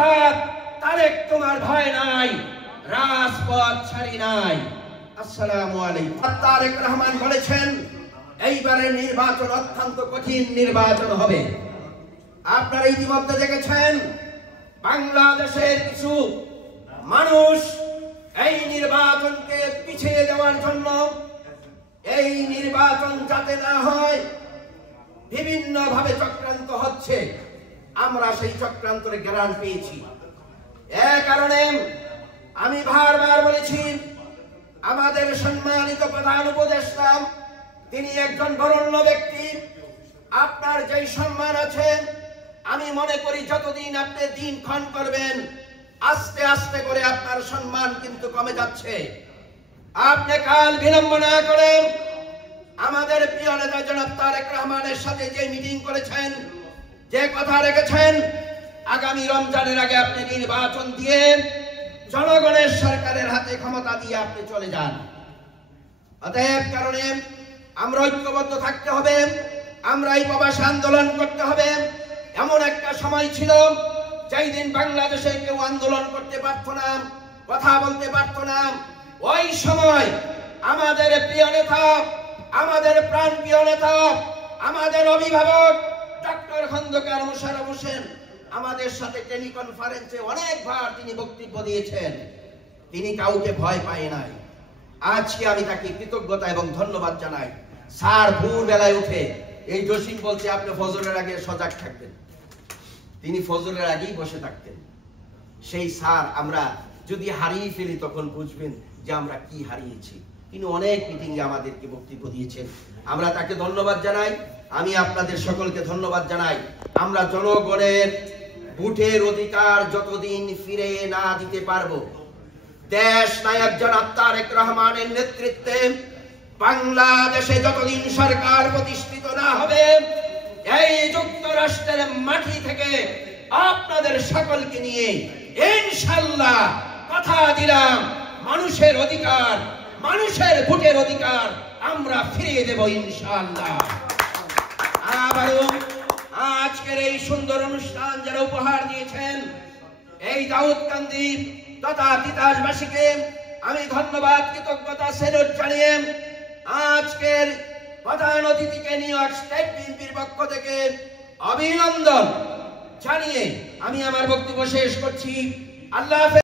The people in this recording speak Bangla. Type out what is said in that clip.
জিন্দাবাদ, তারেক তোমার ভয় নাই, রাজপথ ছাড়ি নাই। আসসালামু আলাইকুম। তারেক রহমান বলেছেন এইবারের নির্বাচন অত্যন্ত কঠিন নির্বাচন হবে। আপনারা ইতিমধ্যে দেখেছেন বাংলাদেশের কিছু মানুষ এই নির্বাচনকে পিছিয়ে দেওয়ার জন্য, এই নির্বাচন যাতে না হয় বিভিন্ন ভাবে চক্রান্ত হচ্ছে। আমরা সেই চক্রান্তের জ্ঞান পেয়েছি। এ কারণে আমি বারবার বলেছি, আমাদের সম্মানিত প্রধান উপদেষ্টা তিনি একজন বরেণ্য ব্যক্তি। আপনার যেই সম্মান আছে, আমি মনে করি যতদিন আপনি দিনক্ষণ করবেন আস্তে আস্তে করে আপনার সম্মান কিন্তু কমে যাচ্ছে। আপনি কাল বিলম্ব না করে আমাদের প্রিয় নেতা জনাব তারেক রহমানের সাথে যে মিটিং করেছেন, যে কথা রেখেছেন, আগামী রমজানের আগে আপনি নির্বাচন দিয়ে জনগণের সরকারের হাতে ক্ষমতা দিয়ে আপনি চলে যান। অতএব কারণে আমরা ঐক্যবদ্ধ থাকতে হবে, আমরা এই প্রবাসী আন্দোলন করতে হবে। এমন একটা সময় ছিল যেই দিন বাংলাদেশে কেউ আন্দোলন করতে পারত না, কথা বলতে পারত না। ওই সময় আমাদের প্রিয় নেতা, আমাদের প্রাণ প্রিয় নেতা, আমাদের অভিভাবক ডক্টর খন্দকার মোশাররফ হোসেন আমাদের সাথে টেলিকনফারেন্সে অনেকবার তিনি বক্তব্য দিয়েছেন। তিনি কাউকে ভয় পায় নাই। আজকে আমি তাকে কৃতজ্ঞতা এবং ধন্যবাদ জানাই। স্যার ভোর বেলায় উঠে এই জসিম বলছে আপনি ফজরের আগে সজাগ থাকবেন, তিনি ফজরের আগেই বসে থাকতেন। সেই স্যার আমরা যদি হারিয়ে ফেলি তখন বুঝবেন যে আমরা কি হারিয়েছি। তিনি অনেক মিটিং এ আমাদেরকে বক্তব্য দিয়েছেন, আমরা তাকে ধন্যবাদ জানাই। আমি আপনাদের সকলকে ধন্যবাদ জানাই। আমরা জনগণের ভোটের অধিকার যতদিন ফিরে না দিতে পারবো, দেশ নায়ক জনাব তারেক রহমানের নেতৃত্বে বাংলাদেশে যতদিন সরকার প্রতিষ্ঠিত না হবে, এই যুক্তরাষ্ট্রের মাটি থেকে আপনাদের সকলকে নিয়ে ইনশাআল্লাহ কথা দিলাম, মানুষের অধিকার, মানুষের ভোটের অধিকার আমরা ফিরিয়ে দেব ইনশাআল্লাহ। আবারও আজকের এই সুন্দর অনুষ্ঠান যারা উপহার দিয়েছেন, এই দাউদকান্দি তথা তিতাসবাসীকে আমি ধন্যবাদ, কৃতজ্ঞতা, স্যালুট জানিয়ে আজকের প্রধান অতিথিকে নিউ ইয়র্ক স্টেট বিএনপির পক্ষ থেকে অভিনন্দন জানিয়ে আমি আমার বক্তব্য শেষ করছি। আল্লাহ হাফেজ।